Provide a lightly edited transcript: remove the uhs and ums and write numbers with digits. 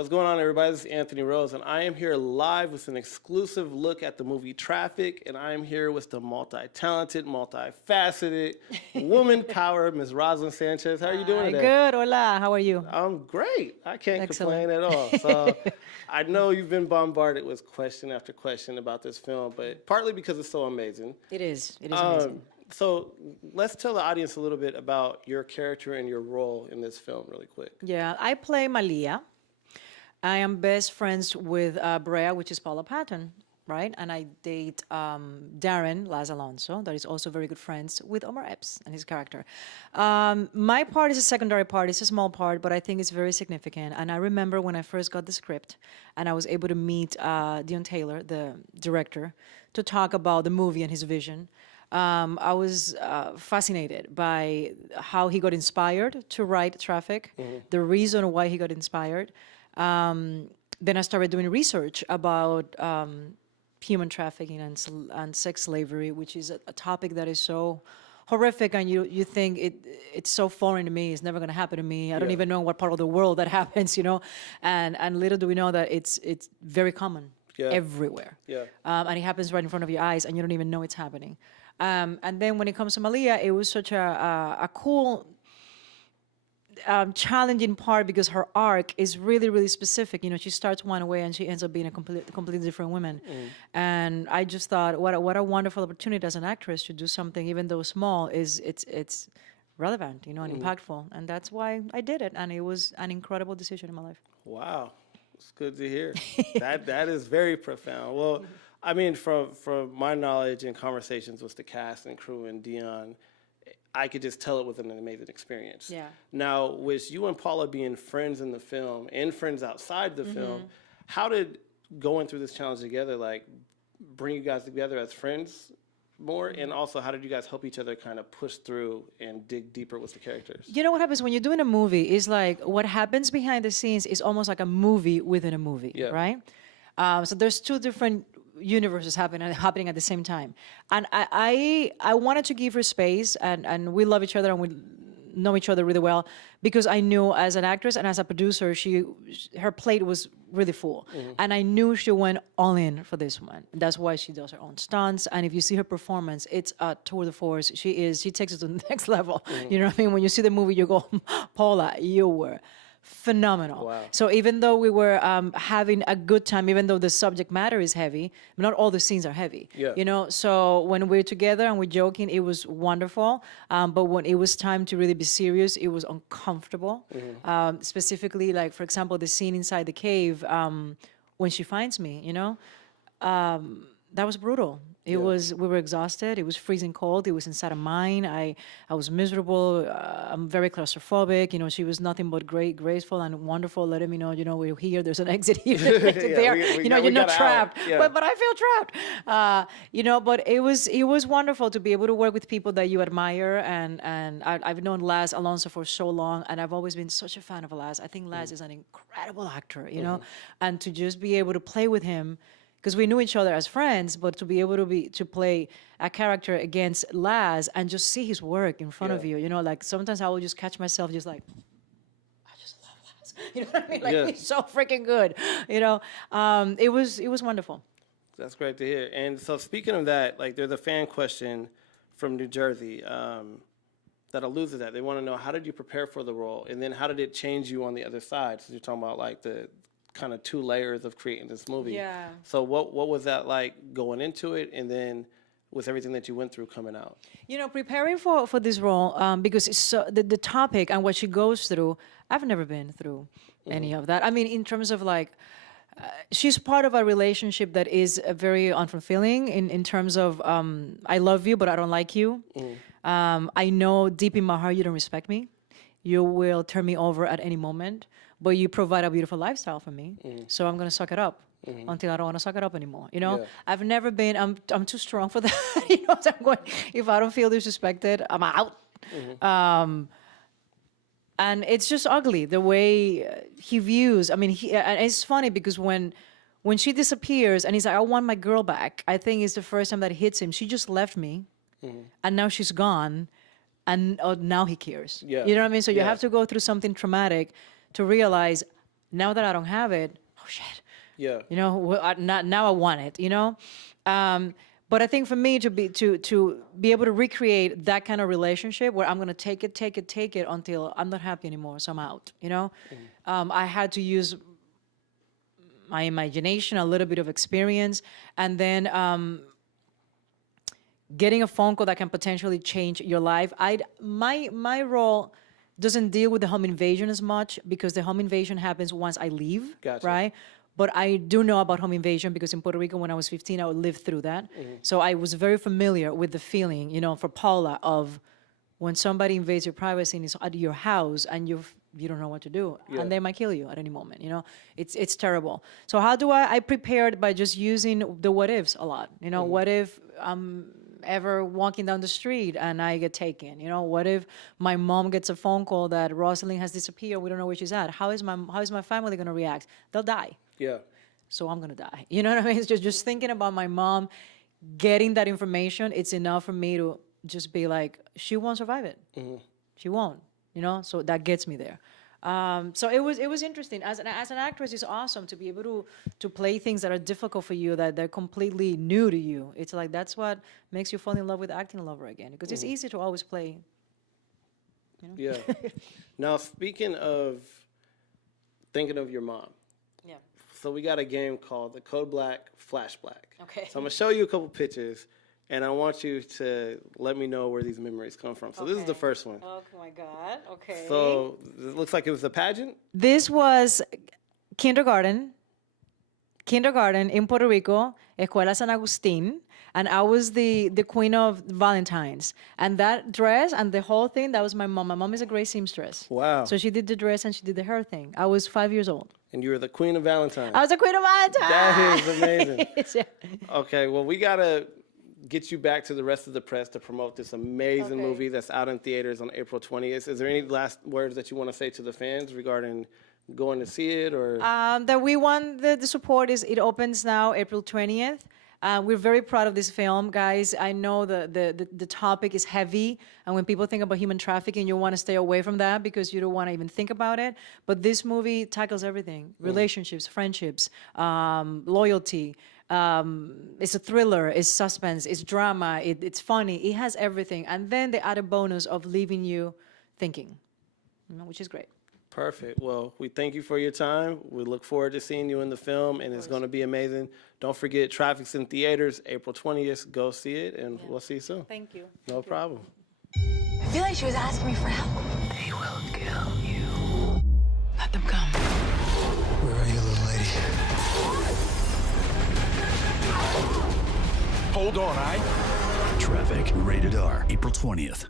What's going on, everybody? This is Anthony Rose, and I am here live with an exclusive look at the movie Traffic, and I am here with the multi-talented, multifaceted woman power, Ms. Rosalyn Sanchez. How are you doing today? Good. Hola. How are you? I'm great. I can't Excellent. complain at all. So I know you've been bombarded with question after question about this film, but partly because it's so amazing. It is. It is amazing. So let's tell the audience a little bit about your character and your role in this film really quick. Yeah, I play Malia. I am best friends with Brea, which is Paula Patton, right? And I date Darren Laz Alonso, that is also very good friends with Omar Epps and his character. My part is a secondary part. It's a small part, but I think it's very significant. And I remember when I first got the script and I was able to meet Dion Taylor, the director, to talk about the movie and his vision. I was fascinated by how he got inspired to write Traffic, the reason why he got inspired. Then I started doing research about human trafficking and sex slavery, which is a topic that is so horrific, and you think it's so foreign to me. It's never going to happen to me. I don't even know what part of the world that happens, you know. And little do we know that it's very common everywhere. Yeah. And it happens right in front of your eyes, and you don't even know it's happening. And then when it comes to Malia, it was such a cool. Challenging part because her arc is really, really specific. You know, she starts one way and she ends up being a completely different woman. And I just thought, what a wonderful opportunity as an actress to do something, even though small, it's relevant, you know, and impactful. And that's why I did it. And it was an incredible decision in my life. Wow, it's good to hear. that is very profound. Well, I mean, from my knowledge and conversations with the cast and crew and Dion, I could just tell it was an amazing experience. Yeah. Now, with you and Paula being friends in the film and friends outside the film, how did going through this challenge together, like, bring you guys together as friends more? And also, how did you guys help each other kind of push through and dig deeper with the characters? You know what happens when you're doing a movie is like what happens behind the scenes is almost like a movie within a movie, right? So there's two different universes happening at the same time, and I wanted to give her space, and we love each other and we know each other really well because I knew as an actress and as a producer her plate was really full, and I knew she went all in for this one. That's why she does her own stunts, and if you see her performance, it's a tour de force. She takes it to the next level. You know what I mean? When you see the movie, you go, Paula, you were phenomenal. Wow. So even though we were having a good time, even though the subject matter is heavy, not all the scenes are heavy. Yeah. You know, so when we're together and we're joking, it was wonderful. But when it was time to really be serious, it was uncomfortable. Specifically, like, for example, the scene inside the cave when she finds me, you know, that was brutal. We were exhausted. It was freezing cold. It was inside a mine. I was miserable. I'm very claustrophobic. You know, she was nothing but great, graceful, and wonderful, letting me know, you know, we're here. There's an exit here, there's an exit there. You know, you're not trapped. But I feel trapped. You know, but it was wonderful to be able to work with people that you admire. And I've known Laz Alonso for so long, and I've always been such a fan of Laz. I think Laz is an incredible actor, you know, and to just be able to play with him, because we knew each other as friends, but to be able to play a character against Laz and just see his work in front of you, you know, like sometimes I will just catch myself just like, I just love Laz. You know what I mean? Like he's so freaking good. You know, it was wonderful. That's great to hear. And so speaking of that, like there's a fan question from New Jersey that alludes to that. They want to know, how did you prepare for the role? And then how did it change you on the other side? So you're talking about like the kind of two layers of creating this movie. Yeah. So what was that like going into it, and then with everything that you went through coming out? You know, preparing for this role, because it's so, the topic and what she goes through, I've never been through any of that. I mean, in terms of like, she's part of a relationship that is very unfulfilling in terms of, I love you, but I don't like you. I know deep in my heart you don't respect me. You will turn me over at any moment, but you provide a beautiful lifestyle for me. So I'm gonna suck it up until I don't wanna suck it up anymore. You know, I've never been, I'm too strong for that. You know, so I'm going, if I don't feel disrespected, I'm out. And it's just ugly, the way he views, I mean, and it's funny because when she disappears and he's like, I want my girl back, I think it's the first time that hits him. She just left me and now she's gone. And now he cares. You know what I mean? So you have to go through something traumatic to realize Now that I don't have it, oh shit. Yeah. You know, now I want it, you know? But I think for me to be able to recreate that kind of relationship where I'm going to take it until I'm not happy anymore, so I'm out, you know? I had to use my imagination, a little bit of experience, and then getting a phone call that can potentially change your life. My role doesn't deal with the home invasion as much because the home invasion happens once I leave, Gotcha. right? But I do know about home invasion because in Puerto Rico, when I was 15, I lived through that. So I was very familiar with the feeling, you know, for Paula, of when somebody invades your privacy and is at your house and you don't know what to do, and they might kill you at any moment, you know? It's terrible. So how do I prepared by just using the what ifs a lot, you know? What if I'm ever walking down the street and I get taken, you know? What if my mom gets a phone call that Rosalyn has disappeared, we don't know where she's at? How is my family gonna react? They'll die. Yeah. So I'm gonna die. You know what I mean? It's just thinking about my mom getting that information, it's enough for me to just be like, she won't survive it. She won't, you know? So that gets me there. So it was interesting. As an actress, it's awesome to be able to play things that are difficult for you, that they're completely new to you. It's like, that's what makes you fall in love with acting all over again. Because it's easy to always play, you know? Yeah. Now, speaking of thinking of your mom. Yeah. So we got a game called the Code Black Flash Black. Okay. So I'm gonna show you a couple pictures, and I want you to let me know where these memories come from. So this is the first one. Oh my God. Okay. So it looks like it was a pageant. This was kindergarten in Puerto Rico, Escuela San Agustin, and I was the queen of Valentine's. And that dress and the whole thing, that was my mom. My mom is a great seamstress. Wow. So she did the dress and she did the hair thing. I was 5 years old. And you were the queen of Valentine's. I was the queen of Valentine's. That is amazing. Yeah. Okay, well, we gotta get you back to the rest of the press to promote this amazing Okay. movie that's out in theaters on April 20th. Is there any last words that you want to say to the fans regarding going to see it, or? That we want the support. It opens now April 20th. We're very proud of this film, guys. I know the topic is heavy, and when people think about human trafficking, you want to stay away from that because you don't want to even think about it. But this movie tackles everything: relationships, friendships, loyalty. It's a thriller, it's suspense, it's drama, it's funny. It has everything, and then the added bonus of leaving you thinking, you know, which is great. Perfect. Well, we thank you for your time. We look forward to seeing you in the film, and it's going to be amazing. Don't forget, Traffic's in theaters, April 20th. Go see it, and we'll see you soon. Thank you. No problem. I feel like she was asking me for help. They will kill you. Let them come. Where are you, little lady? Hold on, Traffic, rated R, April 20th.